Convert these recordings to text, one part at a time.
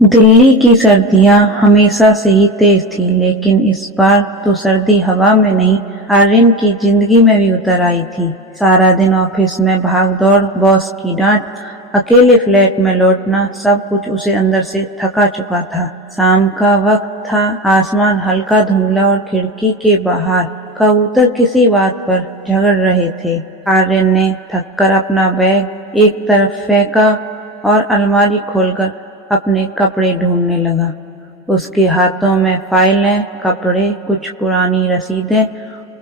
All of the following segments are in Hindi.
दिल्ली की सर्दियां हमेशा से ही तेज थी, लेकिन इस बार तो सर्दी हवा में नहीं, आर्यन की जिंदगी में भी उतर आई थी। सारा दिन ऑफिस में भाग-दौड़, बॉस की डांट, अकेले फ्लैट में लौटना, सब कुछ उसे अंदर से थका चुका था। शाम का वक्त था, आसमान हल्का धुंधला और खिड़की के बाहर कबूतर किसी बात पर झगड़ रहे थे। आर्यन ने थककर अपना बैग एक तरफ फेंका और अलमारी खोलकर अपने कपड़े ढूंढने लगा। उसके हाथों में फाइलें, कपड़े, कुछ पुरानी रसीदें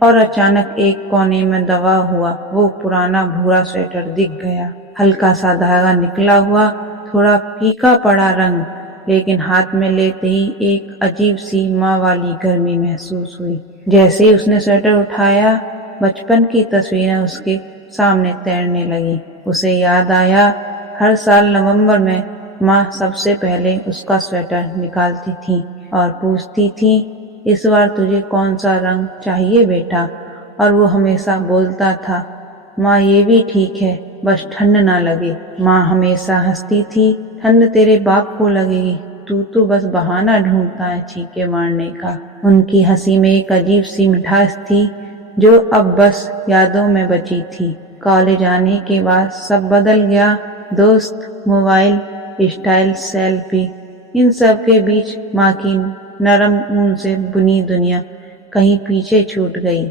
और अचानक एक कोने में दबा हुआ वो पुराना भूरा स्वेटर दिख गया। हल्का सा धागा निकला हुआ, थोड़ा फीका पड़ा रंग, लेकिन हाथ में लेते ही एक अजीब सी माँ वाली गर्मी महसूस हुई। जैसे ही उसने स्वेटर उठाया, बचपन की तस्वीरें उसके सामने तैरने लगी। उसे याद आया, हर साल नवंबर में माँ सबसे पहले उसका स्वेटर निकालती थी और पूछती थी, इस बार तुझे कौन सा रंग चाहिए बेटा? और वो हमेशा बोलता था, माँ ये भी ठीक है, बस ठंड ना लगे। माँ हमेशा हंसती थी, ठंड तेरे बाप को लगेगी, तू तो बस बहाना ढूंढता है छींके मारने का। उनकी हंसी में एक अजीब सी मिठास थी जो अब बस यादों में बची थी। कॉलेज आने के बाद सब बदल गया। दोस्त, मोबाइल, स्टाइल, सेल्फी, इन सब के बीच माँ की नरम ऊन से बुनी दुनिया कहीं पीछे छूट गई।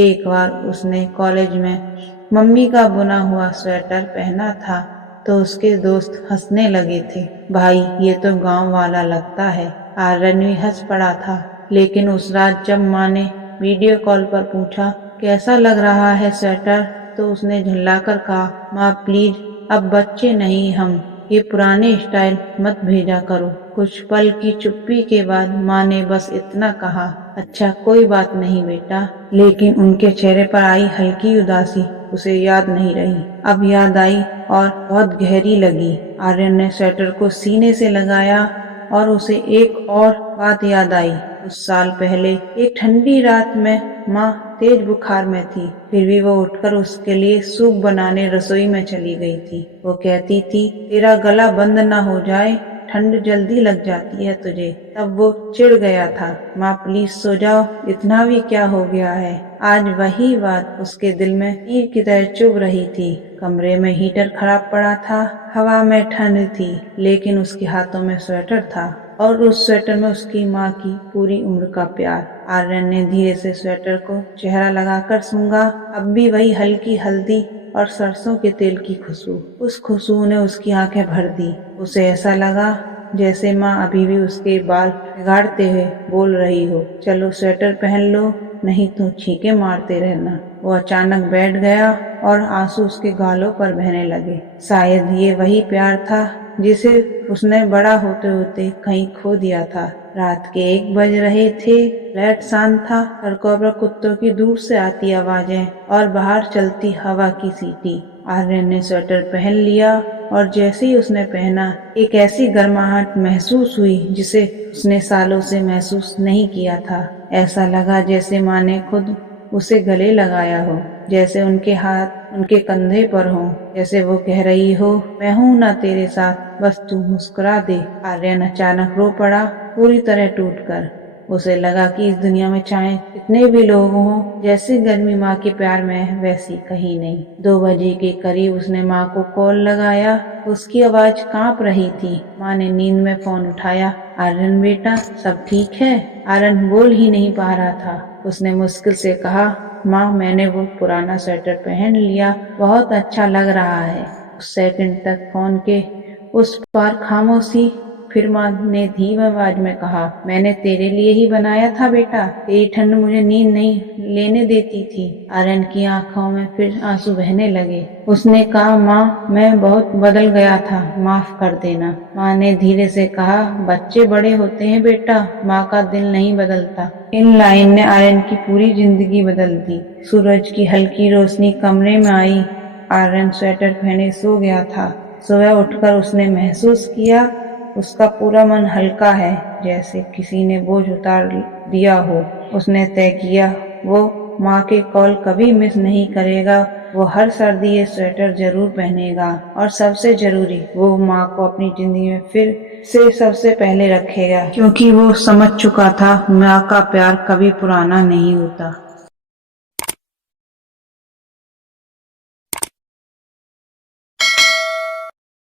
एक बार उसने कॉलेज में मम्मी का बुना हुआ स्वेटर पहना था तो उसके दोस्त हंसने लगे थे, भाई ये तो गांव वाला लगता है। आर्यन भी हंस पड़ा था, लेकिन उस रात जब माँ ने वीडियो कॉल पर पूछा कैसा लग रहा है स्वेटर, तो उसने झल्लाकर कहा, माँ प्लीज, अब बच्चे नहीं हम, ये पुराने स्टाइल मत भेजा करो। कुछ पल की चुप्पी के बाद माँ ने बस इतना कहा, अच्छा कोई बात नहीं बेटा। लेकिन उनके चेहरे पर आई हल्की उदासी उसे याद नहीं रही, अब याद आई और बहुत गहरी लगी। आर्यन ने स्वेटर को सीने से लगाया और उसे एक और बात याद आई। उस साल पहले एक ठंडी रात में माँ तेज बुखार में थी, फिर भी वो उठकर उसके लिए सूप बनाने रसोई में चली गई थी। वो कहती थी, तेरा गला बंद ना हो जाए, ठंड जल्दी लग जाती है तुझे। तब वो चिढ़ गया था, माँ प्लीज सो जाओ, इतना भी क्या हो गया है। आज वही बात उसके दिल में तीर की तरह चुभ रही थी। कमरे में हीटर खराब पड़ा था, हवा में ठंड थी, लेकिन उसके हाथों में स्वेटर था और उस स्वेटर में उसकी माँ की पूरी उम्र का प्यार। आर्यन ने धीरे से स्वेटर को चेहरा लगाकर सूंघा, अब भी वही हल्की हल्दी और सरसों के तेल की खुशबू। उस खुशबू ने उसकी आंखें भर दी। उसे ऐसा लगा जैसे माँ अभी भी उसके बाल बिगाड़ते हुए बोल रही हो, चलो स्वेटर पहन लो, नहीं तो छींके मारते रहना। वो अचानक बैठ गया और आंसू उसके गालों पर बहने लगे। शायद ये वही प्यार था जिसे उसने बड़ा होते होते कहीं खो दिया था। रात के 1 बज रहे थे, फ्लैट शांत था, सड़कों पर कुत्तों की दूर से आती आवाजें और बाहर चलती हवा की सीटी। आर्यन ने स्वेटर पहन लिया और जैसे ही उसने पहना, एक ऐसी गर्माहट महसूस हुई जिसे उसने सालों से महसूस नहीं किया था। ऐसा लगा जैसे माँ ने खुद उसे गले लगाया हो, जैसे उनके हाथ उनके कंधे पर हो, जैसे वो कह रही हो, मैं हूं ना तेरे साथ, बस तू मुस्कुरा दे। आर्यन अचानक रो पड़ा, पूरी तरह टूटकर। उसे लगा कि इस दुनिया में चाहे कितने भी लोग हों, जैसी गर्मी माँ के प्यार में है वैसी कहीं नहीं। 2 बजे के करीब उसने माँ को कॉल लगाया, उसकी आवाज कांप रही थी। माँ ने नींद में फोन उठाया, आर्यन बेटा सब ठीक है? आर्यन बोल ही नहीं पा रहा था। उसने मुश्किल से कहा, माँ मैंने वो पुराना स्वेटर पहन लिया, बहुत अच्छा लग रहा है। उस सेकंड तक फोन के उस पार खामोशी, फिर माँ ने धीमी आवाज में कहा, मैंने तेरे लिए ही बनाया था बेटा, तेरी ठंड मुझे नींद नहीं लेने देती थी। आर्यन की आंखों में फिर आंसू बहने लगे। उसने कहा, माँ मैं बहुत बदल गया था, माफ कर देना। माँ ने धीरे से कहा, बच्चे बड़े होते हैं बेटा, माँ का दिल नहीं बदलता। इन लाइन ने आर्यन की पूरी जिंदगी बदल दी। सूरज की हल्की रोशनी कमरे में आई। आर्यन स्वेटर पहने सो गया था। सुबह उठकर उसने महसूस किया उसका पूरा मन हल्का है, जैसे किसी ने बोझ उतार दिया हो। उसने तय किया वो माँ के कॉल कभी मिस नहीं करेगा। वो हर सर्दी ये स्वेटर जरूर पहनेगा और सबसे जरूरी वो माँ को अपनी जिंदगी में फिर से सबसे पहले रखेगा, क्योंकि वो समझ चुका था माँ का प्यार कभी पुराना नहीं होता।